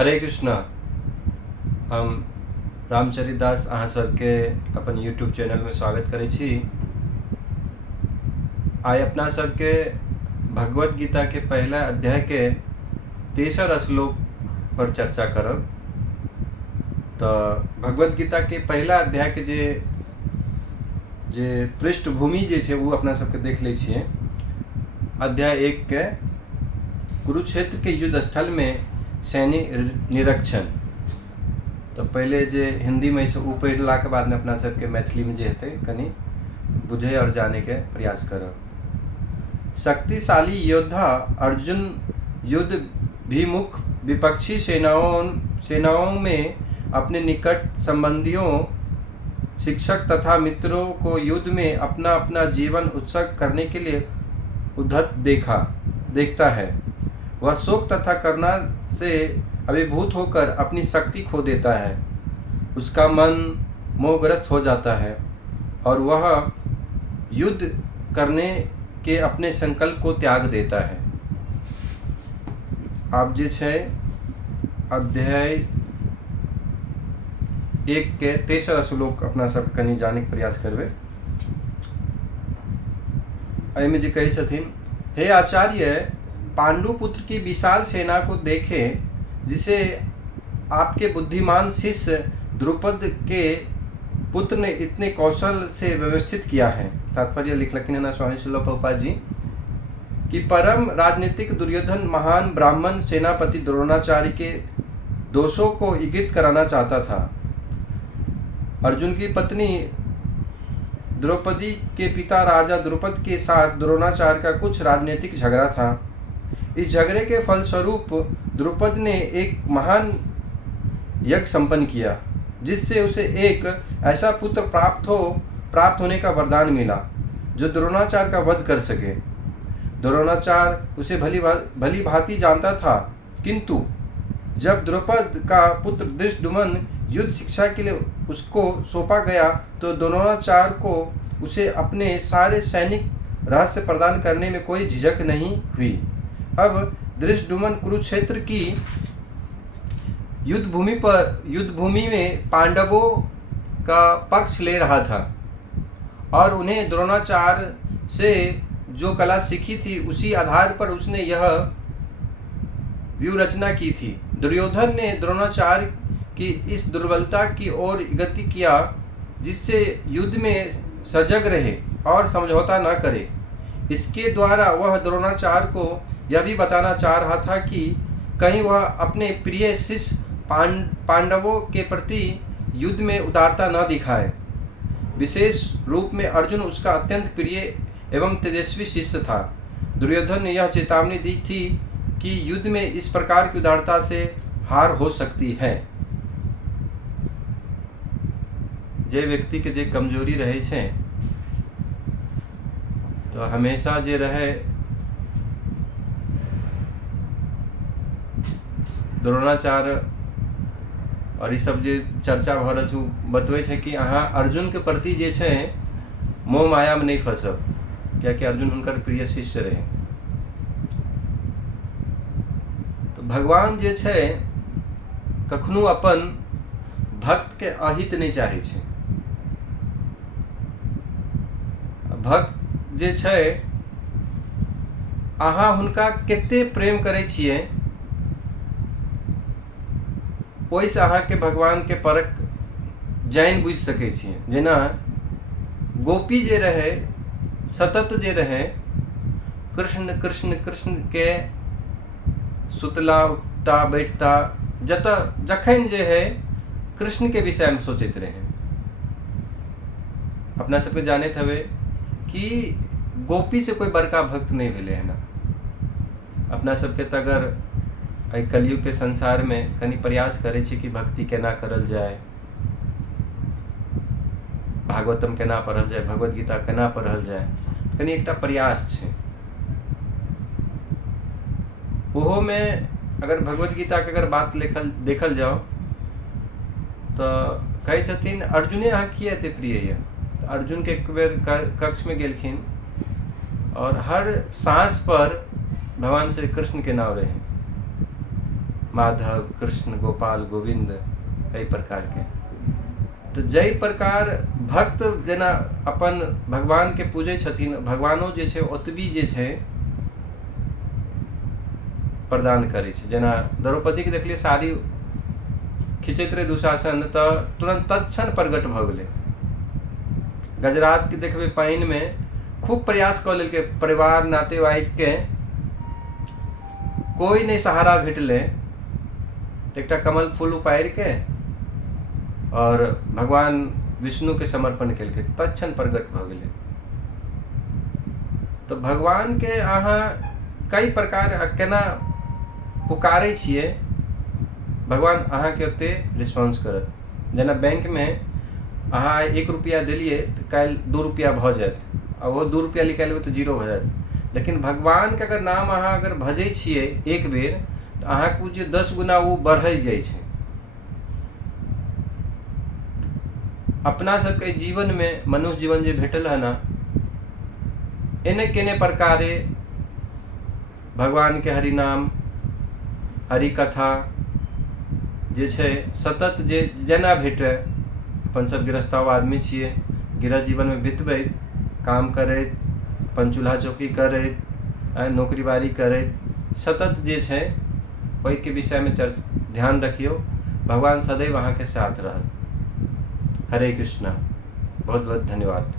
हरे कृष्णा। हम रामचरित दास अहाँ सबके अपन यूट्यूब चैनल में स्वागत करै छी। आइ अपना सबके भगवत गीता के पहला अध्याय के तेसर श्लोक पर चर्चा करब। तो भगवत गीता के पहला अध्याय के जे पृष्ठभूमि जे छै वो अपना सबके देख लै छियै। अध्याय 1 के कुरुक्षेत्र के युद्ध स्थल में सैनिक निरीक्षण। तो पहले जे हिंदी में वो पढ़ला के बाद में अपना सबके मैथिली में जे हेतै कनी बुझे और जाने के प्रयास करब। शक्तिशाली योद्धा अर्जुन युद्ध विमुख विपक्षी सेनाओं में अपने निकट संबंधियों, शिक्षक तथा मित्रों को युद्ध में अपना अपना जीवन उत्सर्ग करने के लिए उद्धत देखता है। वह शोक तथा करुणा से अभिभूत होकर अपनी शक्ति खो देता है। उसका मन मोहग्रस्त हो जाता है और वह युद्ध करने के अपने संकल्प को त्याग देता है। आप जे छै अध्याय 1 के तेसर श्लोक अपना सब कनी जाने के प्रयास करबे। एहिमे जे कहै छथिन, हे आचार्य, पांडुपुत्र की विशाल सेना को देखें जिसे आपके बुद्धिमान शिष्य द्रुपद के पुत्र ने इतने कौशल से व्यवस्थित किया है। तात्पर्य लिखलखिन है ना स्वामी श्रील प्रभुपाद जी कि परम राजनीतिक दुर्योधन महान ब्राह्मण सेनापति द्रोणाचार्य के दोषों को इंगित कराना चाहता था। अर्जुन की पत्नी द्रौपदी के पिता राजा द्रुपद के साथ द्रोणाचार्य का कुछ राजनीतिक झगड़ा था। इस झगड़े के फलस्वरूप द्रुपद ने एक महान यज्ञ संपन्न किया जिससे उसे एक ऐसा पुत्र प्राप्त होने का वरदान मिला जो द्रोणाचार्य का वध कर सके। द्रोणाचार्य उसे भली भांति जानता था, किंतु जब द्रुपद का पुत्र धृष्टद्युम्न युद्ध शिक्षा के लिए उसको सौंपा गया तो द्रोणाचार्य को उसे अपने सारे सैनिक रहस्य प्रदान करने में कोई झिझक नहीं हुई। अब धृष्टद्युम्न कुरुक्षेत्र की युद्ध भूमि में पांडवों का पक्ष ले रहा था और उन्हें द्रोणाचार्य से जो कला सीखी थी उसी आधार पर उसने यह व्यूहरचना की थी। दुर्योधन ने द्रोणाचार्य की इस दुर्बलता की ओर गति किया जिससे युद्ध में सजग रहे और समझौता न करे। इसके द्वारा वह द्रोणाचार्य को यह भी बताना चाह रहा था कि कहीं वह अपने प्रिय शिष्य पांडवों के प्रति युद्ध में उदारता न दिखाए। विशेष रूप में अर्जुन उसका अत्यंत प्रिय एवं तेजस्वी शिष्य था। दुर्योधन ने यह चेतावनी दी थी कि युद्ध में इस प्रकार की उदारता से हार हो सकती है। जे व्यक्ति के जे कमजोरी रहे छे तो हमेशा जे रहे द्रोणाचार्य और ये सब जे चर्चा भ रहल छै बतबै छै कि अहाँ अर्जुन के प्रति जे छै मोह माया में नहीं फंसब, कियाकि अर्जुन उनकर प्रिय शिष्य रहे। तो भगवान जे छै कखनो अपन भक्त के अहित नहीं चाहे छै। भक्त जे छै अहाँ हुनका कते प्रेम करै छियै ओहिसँ अहाँके भगवान के परख जानि बुझि सकै छियै। जेना गोपी जे रहे सतत जे रहे कृष्ण कृष्ण कृष्ण के सुतला उठता बैठता जखन जे है कृष्ण के विषय में सोचैत रहे। अपना सबके जानैत हवे कि गोपी से कोई बड़का भक्त नहीं भेले है ना। अपना सबके तो अगर कलयुग के संसार में कनी प्रयास करे छी कि भक्ति केना करल जाए, भागवतम केना पढ़ल जाए, भगवत गीता केना पढ़ल जाए, कनी एकटा प्रयास छे। ओहो में अगर भगवत गीता के अगर बात देखल जाओ तो कहे छथिन अर्जुने अहाँ किए एते प्रिय है। तो अर्जुन के एक बेर कक्ष में गेलखिन और हर सांस पर भगवान श्री कृष्ण के नाम रहे। माधव, कृष्ण, गोपाल, गोविंद, एहि प्रकार के। तो जय प्रकार भक्त जेना अपन भगवान के पूजै छथिन, भगवानो जे छै ओतबी जे छै प्रदान करै छै। जेना द्रौपदी के देखलिए साड़ी खिंचैत रहे दुशासन तऽ तुरंत तत्क्षण प्रगट भऽ गेलै। गजराज के देखबै पानि में खूब प्रयास कऽ लेलकै, परिवार नातेवाईक के कोई नहीं सहारा भेटलै, तो एकटा कमल फूल उपाड़ि के और भगवान विष्णु के समर्पण केलकै, तत्क्षण प्रगट भऽ गेलै। तो भगवान के अहाँ कई प्रकार केना पुकारै छियै, भगवान अहाँ के ओते रिस्पॉन्स करत। जेना बैंक में अहाँ 1 रुपया देलिए तो काल्हि 2 रुपया भऽ जायत, आ वो 2 रुपया निकालबै तो 0 भऽ जायत। लेकिन भगवान के अगर नाम अहाँ अगर भजै छियै एक बेर, तो अहाँके जे 10 गुना वो बढ़ै जाइ छै। अपना सबके जीवन में मनुष्य जीवन जे भेटल है ना, एने केने प्रकारे भगवान के हरिनाम, हरि कथा जे छै सतत जे जेना भेटै। अपन सब गृहस्थाव आदमी छियै, गृहस्थ जीवन में बितबै, काम करैत, अपन चूल्हा चौकी करैत, नौकरी बारी करैत, सतत जे छै ओहिके विषय में ध्यान रखियौ। भगवान सदैव अहाँ के साथ रहत। हरे कृष्णा। बहुत बहुत धन्यवाद।